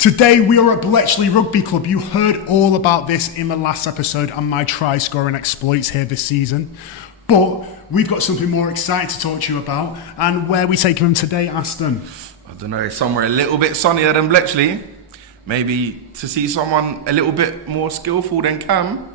Today we are at Bletchley Rugby Club. You heard all about this in the last episode and my try-scoring exploits here this season. But we've got something more exciting to talk to you about. And where are we taking them today, Aston? I don't know, somewhere a little bit sunnier than Bletchley. Maybe to see someone a little bit more skillful than Cam.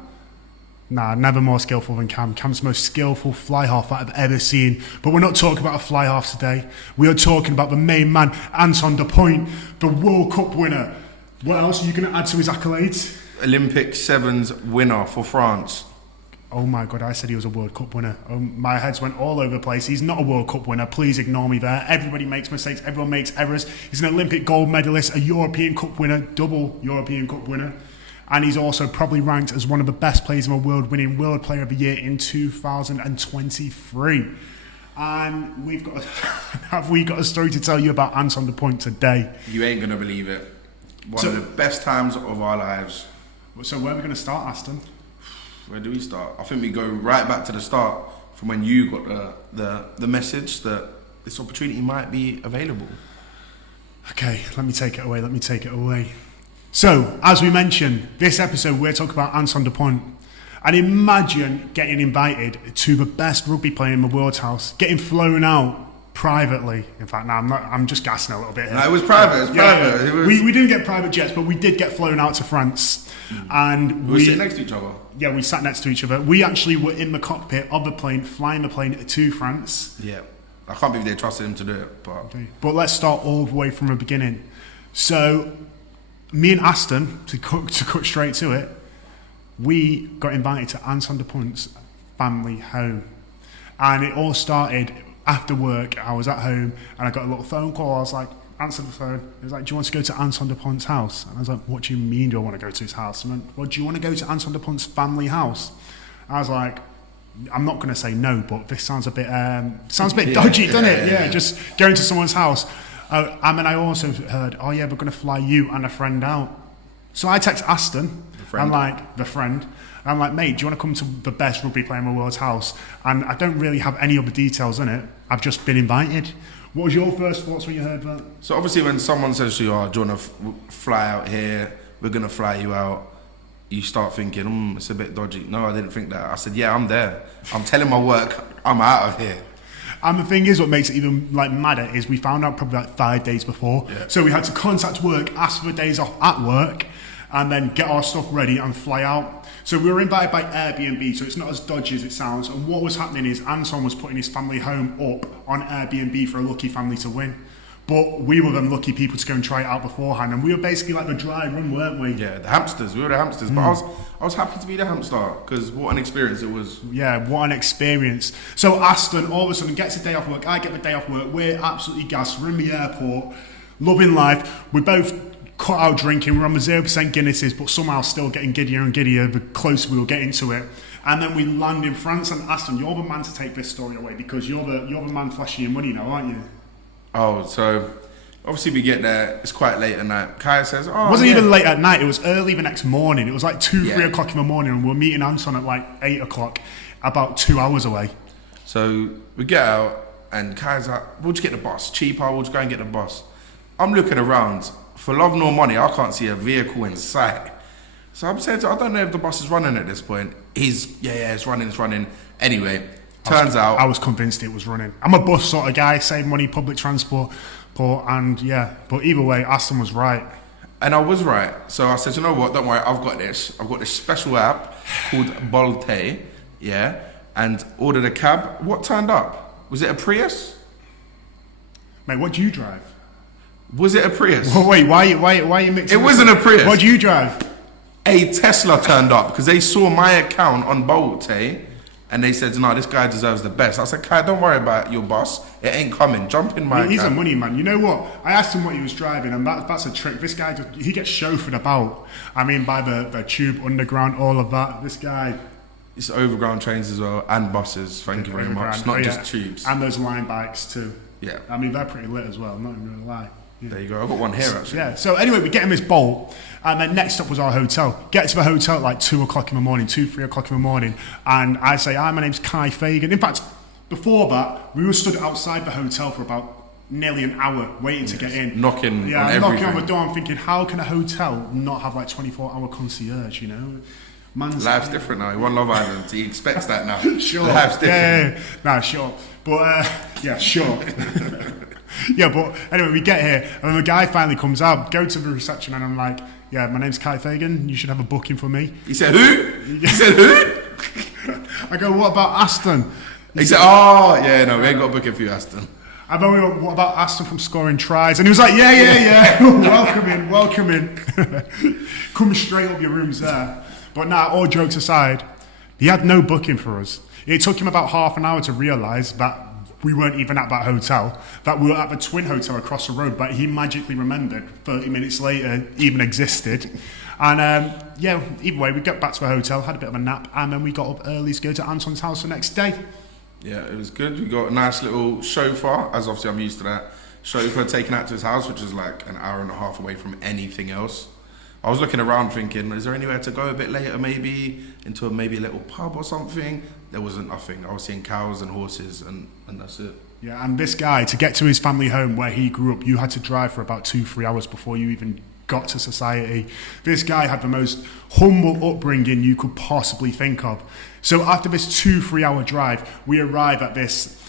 Nah, never more skillful than Cam. Cam's the most skillful fly half that I've ever seen. But we're not talking about a fly half today. We are talking about the main man, Antoine DuPonts, the World Cup winner. What else are you going to add to his accolades? Olympic Sevens winner for France. Oh my God, I said he was a World Cup winner. Oh, my heads went all over the place. He's not a World Cup winner. Please ignore me there. Everybody makes mistakes. Everyone makes errors. He's an Olympic gold medalist, a European Cup winner, double European Cup winner. And he's also probably ranked as one of the best players in the world, winning World Player of the Year in 2023. And have we got a story to tell you about Antoine DuPonts today? You ain't going to believe it. One of the best times of our lives. So where are we going to start, Aston? Where do we start? I think we go right back to the start from when you got the message that this opportunity might be available. Okay, let me take it away. So, as we mentioned, this episode we're talking about Antoine DuPonts. And imagine getting invited to the best rugby player in the world's house, getting flown out privately. In fact, no, I'm just gassing a little bit here. No, it was private. Yeah. We didn't get private jets, but we did get flown out to France. And we sat next to each other. Yeah, we sat next to each other. We actually were in the cockpit of the plane, flying the plane to France. Yeah, I can't believe they trusted him to do it. But let's start all the way from the beginning. So, me and Aston, to cut straight to it, we got invited to Antoine DuPonts' family home. And it all started after work. I was at home and I got a little phone call. I was like, answer the phone. It was like, do you want to go to Antoine DuPonts' house? And I was like, what do you mean do I want to go to his house? And I went, well, do you want to go to Antoine DuPonts' family house? I was like, I'm not going to say no, but this sounds a bit dodgy, doesn't it? Yeah, just going to someone's house. And then I also heard, oh yeah, we're going to fly you and a friend out. So I text Aston, I'm like, mate, do you want to come to the best rugby player in the world's house? And I don't really have any other details in it. I've just been invited. What was your first thoughts when you heard that? So obviously when someone says to you, oh, do you want to fly out here? We're going to fly you out. You start thinking, it's a bit dodgy. No, I didn't think that. I said, yeah, I'm there. I'm telling my work, I'm out of here. And the thing is, what makes it even madder is we found out probably 5 days before. Yeah. So we had to contact work, ask for days off at work, and then get our stuff ready and fly out. So we were invited by Airbnb, so it's not as dodgy as it sounds. And what was happening is Antoine was putting his family home up on Airbnb for a lucky family to win. But we were them lucky people to go and try it out beforehand, and we were basically like the dry run, weren't we? Yeah, the hamsters. We were the hamsters. But I was happy to be the hamster because what an experience it was. Yeah, what an experience. So Aston all of a sudden gets a day off work. I get the day off work. We're absolutely gassed. We're in the airport, loving life. We both cut out drinking. We're on the 0% Guinnesses, but somehow still getting giddier and giddier the closer we were getting to it. And then we land in France. And Aston, you're the man to take this story away because you're the man flashing your money now, aren't you? Oh, so obviously we get there, it's quite late at night. Kaya says, oh, it wasn't even late at night, it was early the next morning. It was like 3 o'clock in the morning, and we were meeting Antoine at like 8 o'clock, about 2 hours away. So we get out, and Kaya's like, we'll just get the bus. Cheaper, we'll just go and get the bus. I'm looking around. For love nor money, I can't see a vehicle in sight. So I'm saying, I don't know if the bus is running at this point. It's running. Anyway, turns out I was convinced it was running. I'm a bus sort of guy, save money, public transport, but either way, Aston was right. And I was right. So I said, you know what, don't worry, I've got this. I've got this special app called Bolte, and ordered a cab. What turned up? Was it a Prius? Mate, what do you drive? Was it a Prius? Well, wait, why are you mixing? It wasn't a Prius. What do you drive? A Tesla turned up because they saw my account on Bolte. And they said, no, this guy deserves the best. I said, Kai, don't worry about your boss. It ain't coming. Jump in my He's cab. a money man. You know what? I asked him what he was driving, and that's a trick. This guy, he gets chauffeured about. I mean, by the tube, underground, all of that. This guy... It's overground trains as well, and buses. Thank you very much. Not just tubes. And those line bikes too. Yeah. I mean, they're pretty lit as well. I'm not even going to lie. Yeah. There you go. I've got one here, actually. Yeah. So anyway, we get in this Bolt, and then next up was our hotel. Get to the hotel at like 2 o'clock in the morning, 3 o'clock in the morning, and I say, hi, my name's Kai Fagan. In fact, before that, we were stood outside the hotel for about nearly an hour waiting to get in. Knocking Yeah, on I'm knocking everything. on the door. I'm thinking, how can a hotel not have like 24-hour concierge? You know, Life's different now. He won Love Island. He expects that now. Sure. Life's different. Yeah. Nah, sure. But yeah, sure. Yeah, but anyway, we get here, and then the guy finally comes out, go to the reception, and I'm like, yeah, my name's Kai Fagan, you should have a booking for me. He said, who? He said, who? I go, what about Aston? He said, oh, yeah, no, we ain't got a booking for you, Aston. And then we went, what about Aston from scoring tries? And he was like, yeah. welcome in. Come straight up, your room's there. But now, all jokes aside, he had no booking for us. It took him about half an hour to realise that we weren't even at that hotel, that we were at the Twin Hotel across the road, but he magically remembered 30 minutes later even existed. And yeah, either way, we got back to the hotel, had a bit of a nap, and then we got up early to go to Antoine's house the next day. Yeah, it was good. We got a nice little chauffeur, as obviously I'm used to that. Chauffeur taken out to his house, which is like an hour and a half away from anything else. I was looking around thinking, is there anywhere to go a bit later, maybe into maybe a little pub or something? There wasn't nothing. I was seeing cows and horses, and that's it. Yeah, and this guy, to get to his family home where he grew up, you had to drive for about 2-3 hours before you even got to society. This guy had the most humble upbringing you could possibly think of. So after this 2-3 hour drive, we arrive at this.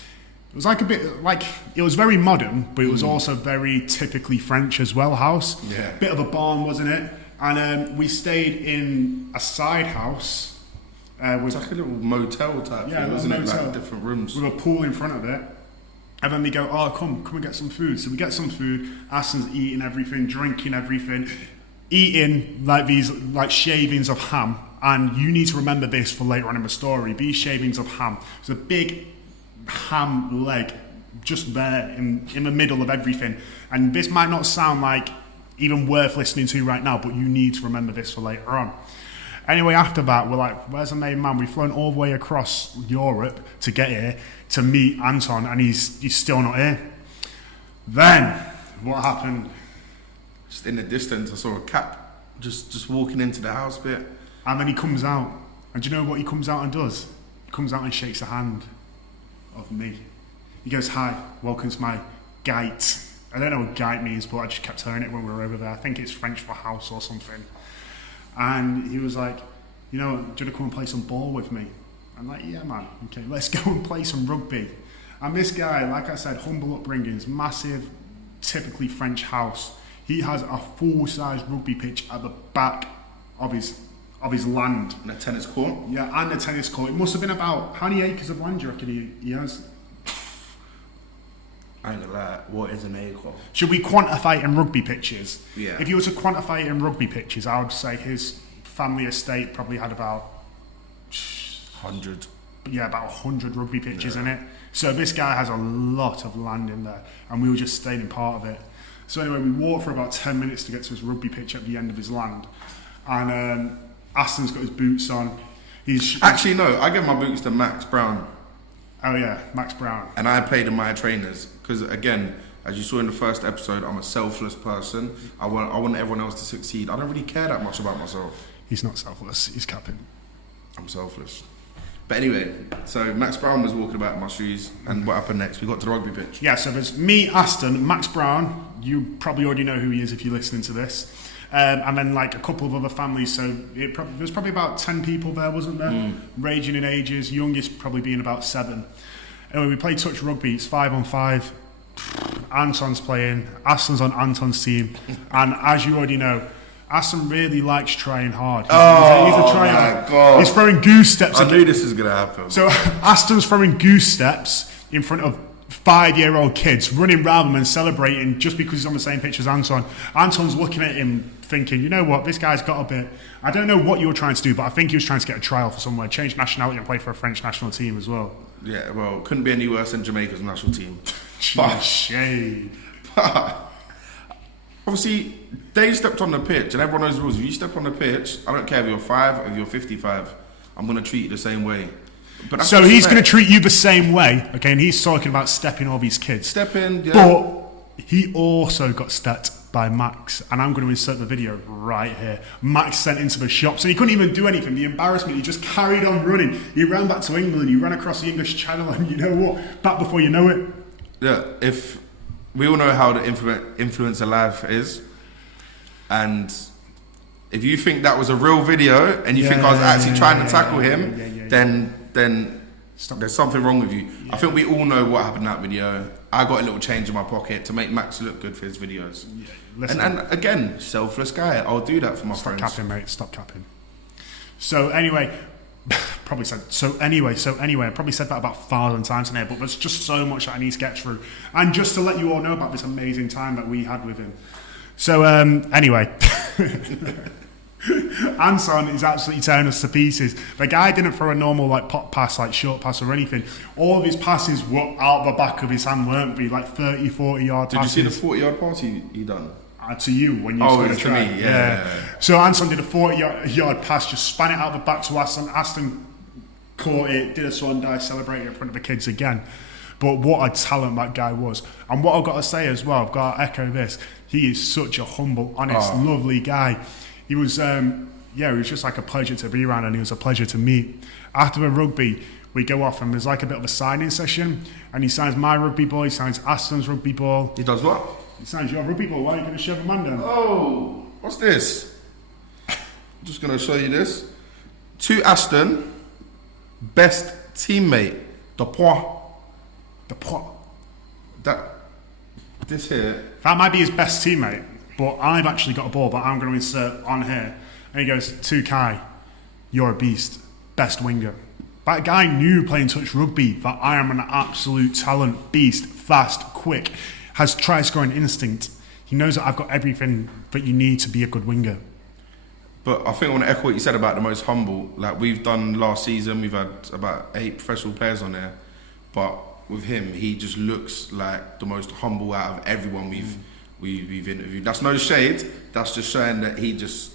It was like a bit like, it was very modern, but it was also very typically French as well house. Yeah. Bit of a barn, wasn't it? And we stayed in a side house. It's like a little motel type thing, wasn't it? Like different rooms. With a pool in front of it. And then we go, oh, come and get some food. So we get some food. Aston's eating everything, drinking everything, eating like these like shavings of ham. And you need to remember this for later on in the story. These shavings of ham. It's a big ham leg just there in the middle of everything. And this might not sound like even worth listening to right now, but you need to remember this for later on. Anyway, after that, we're like, where's the main man? We've flown all the way across Europe to get here to meet Anton, and he's still not here. Then, what happened? Just in the distance, I saw a cap just walking into the house bit. And then he comes out. And do you know what he comes out and does? He comes out and shakes the hand of me. He goes, hi, welcome to my gate. I don't know what gate means, but I just kept hearing it when we were over there. I think it's French for house or something. And he was like, you know, do you want to come and play some ball with me? I'm like, yeah, man. Okay, let's go and play some rugby. And this guy, like I said, humble upbringings, massive, typically French house. He has a full-size rugby pitch at the back of his land. And a tennis court? Yeah, and a tennis court. It must have been about, how many acres of land do you reckon he has? I ain't gonna lie, what is an acre? Should we quantify it in rugby pitches? Yeah. If you were to quantify it in rugby pitches, I would say his family estate probably had about 100. Yeah, about 100 rugby pitches in it. So this guy has a lot of land in there, and we were just staying in part of it. So anyway, we walked for about 10 minutes to get to his rugby pitch at the end of his land. And Aston's got his boots on. Actually, no, I gave my boots to Max Brown. Oh yeah, Max Brown. And I paid in my trainers because, again, as you saw in the first episode, I'm a selfless person. I want everyone else to succeed. I don't really care that much about myself. He's not selfless. He's capping. I'm selfless. But anyway, so Max Brown was walking about in my shoes, and what happened next? We got to the rugby pitch. Yeah, so there's me, Aston, Max Brown. You probably already know who he is if you're listening to this. And then like a couple of other families. So there's probably about 10 people there, wasn't there? Ranging in ages, youngest probably being about 7. Anyway, we played touch rugby. It's 5-on-5. Anton's playing. Aston's on Anton's team. And as you already know, Aston really likes trying hard. He's a tryer. My God. He's throwing goose steps. I knew this was going to happen. So Aston's throwing goose steps in front of 5-year-old kids, running around them and celebrating just because he's on the same pitch as Anton. Anton's looking at him thinking, you know what, this guy's got a bit... I don't know what you were trying to do, but I think he was trying to get a trial for somewhere, change nationality and play for a French national team as well. Yeah, well, couldn't be any worse than Jamaica's national team. Shade. Obviously, they stepped on the pitch, and everyone knows the rules. If you step on the pitch, I don't care if you're 5, if you're 55, I'm going to treat you the same way. But so he's going to treat you the same way, okay? And he's talking about stepping all these kids. Step in, yeah. But he also got stepped by Max, and I'm going to insert the video right here. Max sent into the shop, so he couldn't even do anything. The embarrassment, he just carried on running. He ran back to England, he ran across the English Channel, and you know what? Back before you know it. Yeah, if we all know how the influencer life is, and if you think that was a real video and you think I was actually trying to tackle him, then there's something wrong with you. I think we all know what happened in that video. I got a little change in my pocket to make Max look good for his videos. And again, selfless guy. I'll do that for my friends. Stop capping, mate. Stop capping. So anyway, I probably said that about 1,000 times in here, but there's just so much that I need to get through. And just to let you all know about this amazing time that we had with him. So anyway, Antoine is absolutely tearing us to pieces. The guy didn't throw a normal like pop pass, like short pass or anything. All of his passes were out the back of his hand, weren't they? Like 30, 40 yard passes. Did you see the 40-yard pass he done? To you when you scored a try. To me, yeah. So Antoine did a 40-yard pass, just span it out the back to Aston. Aston caught it, did a swan dive, celebrated in front of the kids again. But what a talent that guy was. And what I've got to say as well, I've got to echo this. He is such a humble, honest, lovely guy. He was, it was just like a pleasure to be around, and he was a pleasure to meet. After the rugby, we go off and there's like a bit of a signing session, and he signs my rugby ball, he signs Aston's rugby ball. He does what? He signs your rugby ball. Why are you going to shove a man down? Oh, what's this? I'm just going to show you this. To Aston, best teammate, DuPonts. This here. That might be his best teammate, but I've actually got a ball that I'm going to insert on here. And he goes, to Kai, you're a beast, best winger. That guy knew playing touch rugby that I am an absolute talent, beast, fast, quick, has try-scoring instinct. He knows that I've got everything that you need to be a good winger. But I think I want to echo what you said about the most humble. Like we've done last season, we've had about 8 professional players on there. But with him, he just looks like the most humble out of everyone we've interviewed. That's no shade. That's just showing that he just,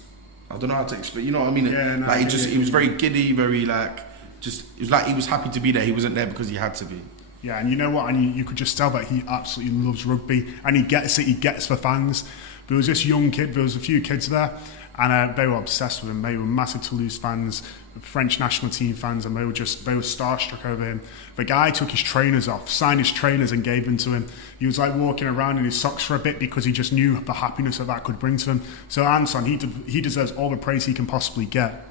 I don't know how to explain. You know what I mean? Yeah, no, like he was very giddy, very like just. It was like he was happy to be there. He wasn't there because he had to be. Yeah, and you know what? And you could just tell that he absolutely loves rugby, and he gets it. He gets the fans. There was this young kid. There was a few kids there, and they were obsessed with him. They were massive Toulouse fans, French national team fans, and they were starstruck over him. The guy took his trainers off, signed his trainers, and gave them to him. He was like walking around in his socks for a bit because he just knew the happiness that could bring to him. So Antoine, he deserves all the praise he can possibly get.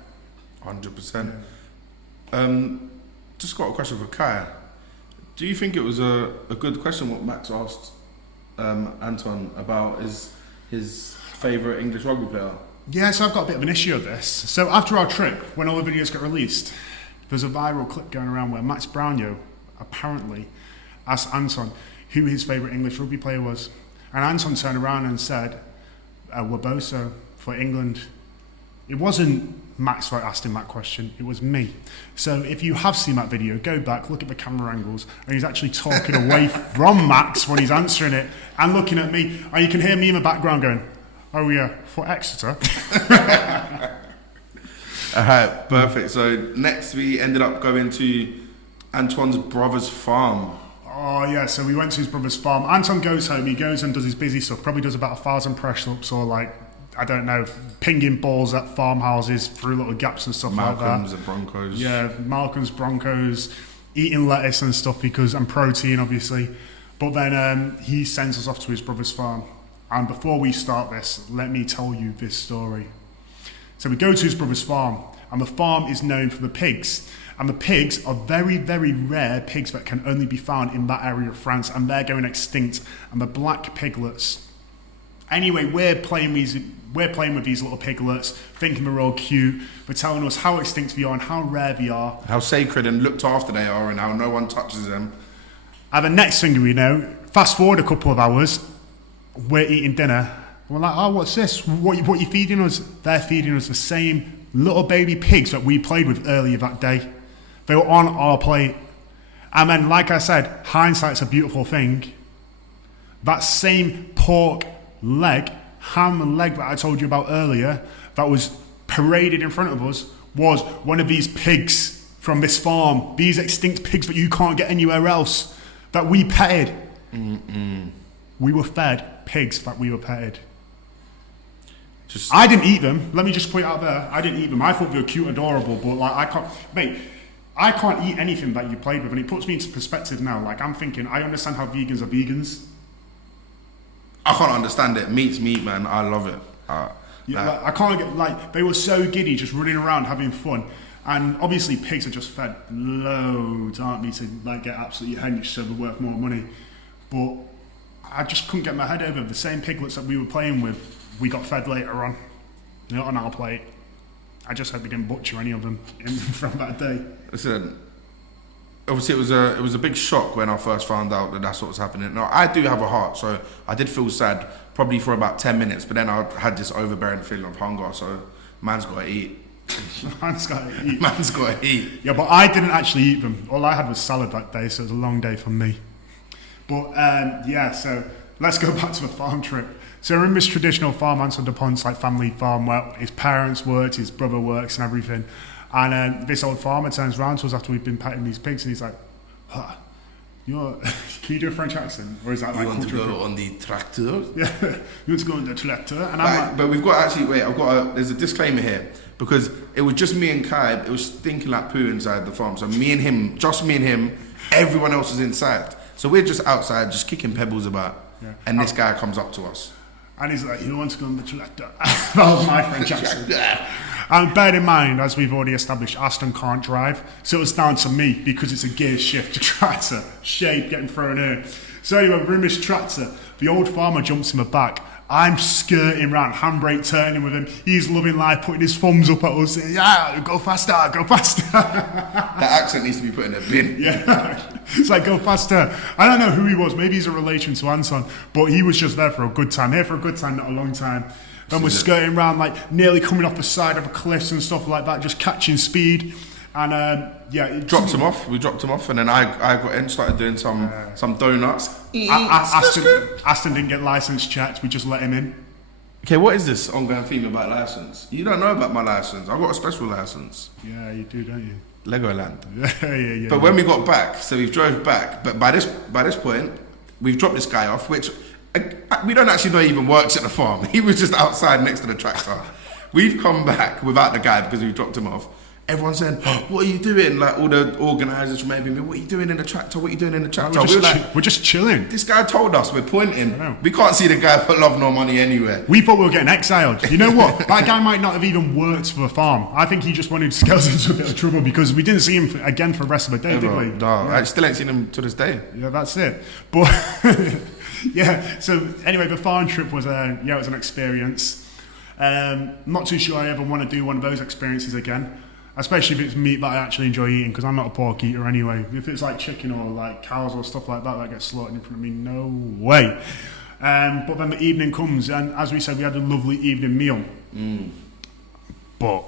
100%. Just got a question for Kai. Do you think it was a good question what Max asked Antoine about his favourite English rugby player? Yeah, so I've got a bit of an issue with this. So after our trip, when all the videos got released, there's a viral clip going around where Max Brownlow apparently asked Antoine who his favourite English rugby player was. And Antoine turned around and said, Waboso for England. It wasn't Max that asked him that question, it was me. So if you have seen that video, go back, look at the camera angles, and he's actually talking away from Max when he's answering it and looking at me, and you can hear me in the background going, oh yeah, for Exeter. Alright, perfect. So next we ended up going to Antoine's brother's farm. Oh yeah, so we went to his brother's farm. Antoine goes home, he goes and does his busy stuff, probably does about 1,000 press-ups or like, I don't know, pinging balls at farmhouses through little gaps and stuff like that. Malcolm's and Broncos. Yeah, Malcolm's, Broncos, eating lettuce and stuff and protein obviously. But then he sends us off to his brother's farm. And before we start this, let me tell you this story. So we go to his brother's farm, and the farm is known for the pigs. And the pigs are very, very rare pigs that can only be found in that area of France, and they're going extinct. And the black piglets. Anyway, we're playing with these little piglets, thinking they're all cute. They're telling us how extinct they are and how rare they are. How sacred and looked after they are, and how no one touches them. And the next thing we know, fast forward a couple of hours, we're eating dinner. And we're like, oh, what's this? What are you feeding us? They're feeding us the same little baby pigs that we played with earlier that day. They were on our plate. And then, like I said, hindsight's a beautiful thing. That same pork leg, ham and leg that I told you about earlier, that was paraded in front of us, was one of these pigs from this farm. These extinct pigs that you can't get anywhere else, that we petted. We were fed pigs that we were petted. I didn't eat them. Let me just put it out there. I didn't eat them. I thought they were cute, adorable, but like I can't eat anything that you played with, and it puts me into perspective now. Like I'm thinking, I understand how vegans are vegans. I can't understand it. Meat's meat, man. I love it. Yeah, like, I can't get like they were so giddy, just running around having fun, and obviously pigs are just fed loads, aren't they, to like get absolutely hench, so they're worth more money. But I just couldn't get my head over the same piglets that we were playing with. We got fed later on, on our plate. I just hope we didn't butcher any of them from that day. Listen, obviously it was a big shock when I first found out that that's what was happening. Now I do have a heart, so I did feel sad probably for about 10 minutes, but then I had this overbearing feeling of hunger, so man's got to eat. Man's got to eat. Man's got to eat. Yeah, but I didn't actually eat them. All I had was salad that day, so it was a long day for me. But yeah, so let's go back to the farm trip. So we're in this traditional farm, Antoine DuPonts, like family farm, where his parents worked, his brother works and everything. And this old farmer turns around to us after we've been petting these pigs, and he's like, huh, can you do a French accent? Or is that like... You want to go on the tractor? Yeah, you want to go on the tractor? And I'm like... But we've got actually, wait, there's a disclaimer here, because it was just me and Kai, it was stinking like poo inside the farm. So me and him, just me and him, everyone else is inside. So we're just outside, just kicking pebbles about. Yeah. And this guy comes up to us. And he's like, you want to go on the tractor? That was my French accent. And bear in mind, as we've already established, Aston can't drive. So it was down to me because it's a gear shift tractor. Shape getting thrown in. So anyway, we're in this tractor. The old farmer jumps in the back. I'm skirting round, handbrake turning with him. He's loving life, putting his thumbs up at us, saying, yeah, go faster, go faster. That accent needs to be put in a bin. Yeah, it's like, go faster. I don't know who he was. Maybe he's a relation to Anton, but he was just there for a good time. Here for a good time, not a long time. Then we're skirting around, like nearly coming off the side of a cliffs and stuff like that, just catching speed. And yeah, we dropped him off, and then I got in, started doing some donuts. Aston didn't get license checked. We just let him in. Okay, what is this ongoing theme about license? You don't know about my license. I got a special license. Yeah, you do, don't you? Legoland. Yeah. But when we got back, so we drove back. But by this point, we've dropped this guy off, which we don't actually know he even works at the farm. He was just outside next to the tractor. We've come back without the guy because we dropped him off. Everyone's saying, what are you doing? Like all the organisers from ABB, what are you doing in the tractor? What are you doing in the tractor? We're just chilling. This guy told us, we're pointing. We can't see the guy for love nor money anywhere. We thought we were getting exiled. You know what? That guy might not have even worked for the farm. I think he just wanted to get us into a bit of trouble because we didn't see him again for the rest of the day, did we? No, I still ain't seen him to this day. Yeah, that's it. But yeah, so anyway, the farm trip was it was an experience. Not too sure I ever want to do one of those experiences again. Especially if it's meat that I actually enjoy eating, because I'm not a pork eater anyway. If it's like chicken or like cows or stuff like that gets slaughtered in front of me, no way. But then the evening comes, and as we said, we had a lovely evening meal. But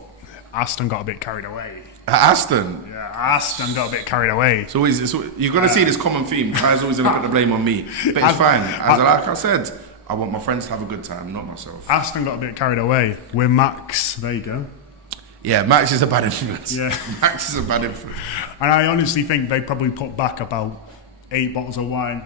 Aston got a bit carried away. Aston? Yeah, Aston got a bit carried away. So you're going to see this common theme. Guy's always going to put the blame on me. But it's fine. Like I said, I want my friends to have a good time, not myself. Aston got a bit carried away with Max. There you go. Yeah, Max is a bad influence. Yeah. Max is a bad influence. And I honestly think they probably put back about 8 bottles of wine.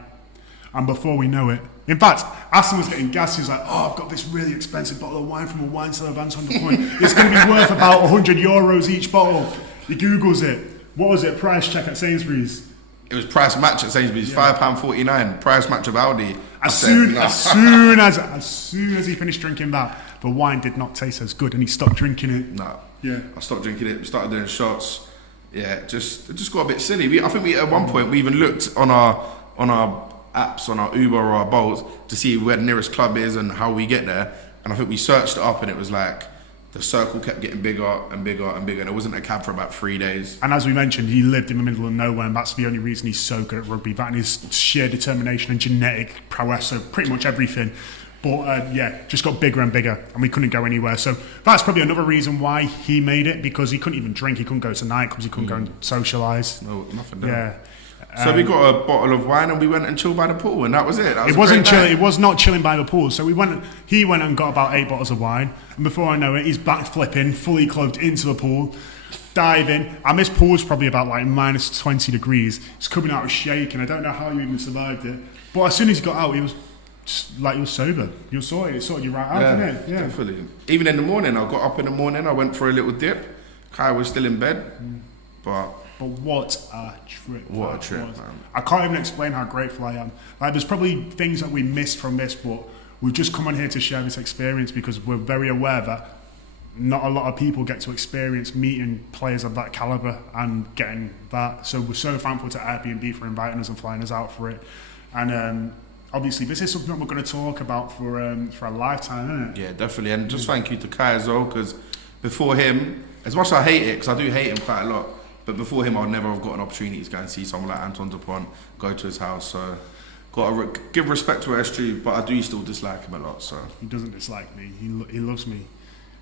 And before we know it, in fact, Aston was getting gas. He was like, I've got this really expensive bottle of wine from a wine cellar of Antoine DuPonts. It's going to be worth about €100 each bottle. He Googles it. What was it? Price check at Sainsbury's. It was price match at Sainsbury's, £5.49. Price match of Aldi. As soon as he finished drinking that, the wine did not taste as good, and he stopped drinking it. No. Yeah. I stopped drinking it. We started doing shots. Yeah, it just got a bit silly. I think at one point we even looked on our apps, on our Uber or our Bolt, to see where the nearest club is and how we get there. And I think we searched it up, and it was like the circle kept getting bigger and bigger and bigger. And it wasn't a cab for about 3 days. And as we mentioned, he lived in the middle of nowhere, and that's the only reason he's so good at rugby. That and his sheer determination and genetic prowess, so pretty much everything. But just got bigger and bigger, and we couldn't go anywhere. So that's probably another reason why he made it, because he couldn't even drink. He couldn't go to nightclubs. He couldn't go and socialise. No, nothing there. Yeah. So we got a bottle of wine, and we went and chilled by the pool, and that was it. It wasn't chilling. It was not chilling by the pool. So he went and got about 8 bottles of wine, and before I know it, he's back flipping, fully clothed into the pool, diving. And this pool's probably about like minus 20 degrees. He's coming out shaking. I don't know how you even survived it. But as soon as he got out, he was sober. You're sorted. It sorted you right out, didn't it? Yeah, definitely. Even in the morning, I got up in the morning. I went for a little dip. Kai was still in bed, but what a trip! What a trip, man! I can't even explain how grateful I am. Like, there's probably things that we missed from this, but we've just come on here to share this experience because we're very aware that not a lot of people get to experience meeting players of that caliber and getting that. So we're so thankful to Airbnb for inviting us and flying us out for it. And obviously, this is something that we're going to talk about for a lifetime, isn't it? Yeah, definitely. And just thank you to Kai as well, because before him, as much as I hate it, because I do hate him quite a lot, but before him, I'd never have got an opportunity to go and see someone like Antoine DuPonts, go to his house. So, got to give respect to where it's due, but I do still dislike him a lot. So he doesn't dislike me. He loves me.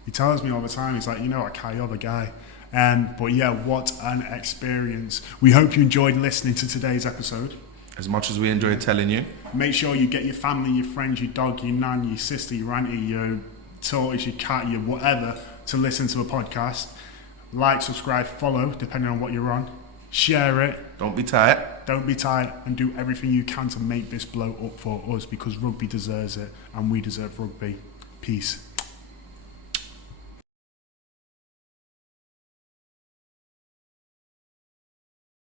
He tells me all the time. He's like, you know what, Kai, you're the guy. But yeah, what an experience. We hope you enjoyed listening to today's episode. As much as we enjoyed telling you. Make sure you get your family, your friends, your dog, your nan, your sister, your auntie, your tortoise, your cat, your whatever, to listen to a podcast. Like, subscribe, follow, depending on what you're on. Share it. Don't be tight. Don't be tight, and do everything you can to make this blow up for us, because rugby deserves it and we deserve rugby. Peace.